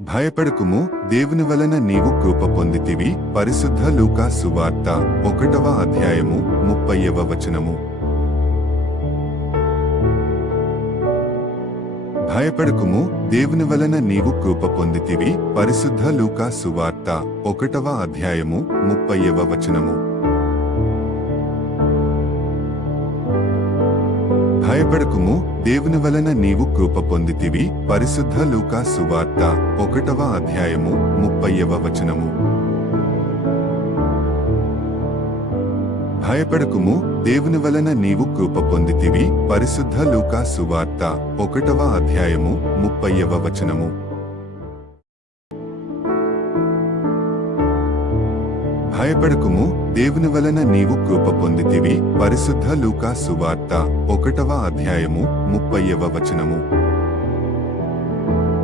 భయపడకుము, దేవుని వలన నీవు కృప పొందితివి. పరిశుద్ధ లూకా సువార్త 1వ అధ్యాయము 30వ వచనము. భయపడకుము, దేవుని వలన నీవు కృప పొందితివి. పరిశుద్ధ లూకా సువార్త 1వ అధ్యాయము 30వ వచనము. భయపడకుము, దేవుని వలన నీవు కృప పొందితివి. పరిశుద్ధ లూకా సువార్త 1వ అధ్యాయము 30వ వచనము. భయపడకుము, దేవుని వలన నీవు కృప పొందితివి. పరిశుద్ధ లూకా సువార్త 1వ అధ్యాయము 30వ వచనము. భయపడకుము, దేవుని వలన నీవు కృప పొందితివి. పరిశుద్ధ లూకా సువార్త 1వ అధ్యాయము 30వ వచనము.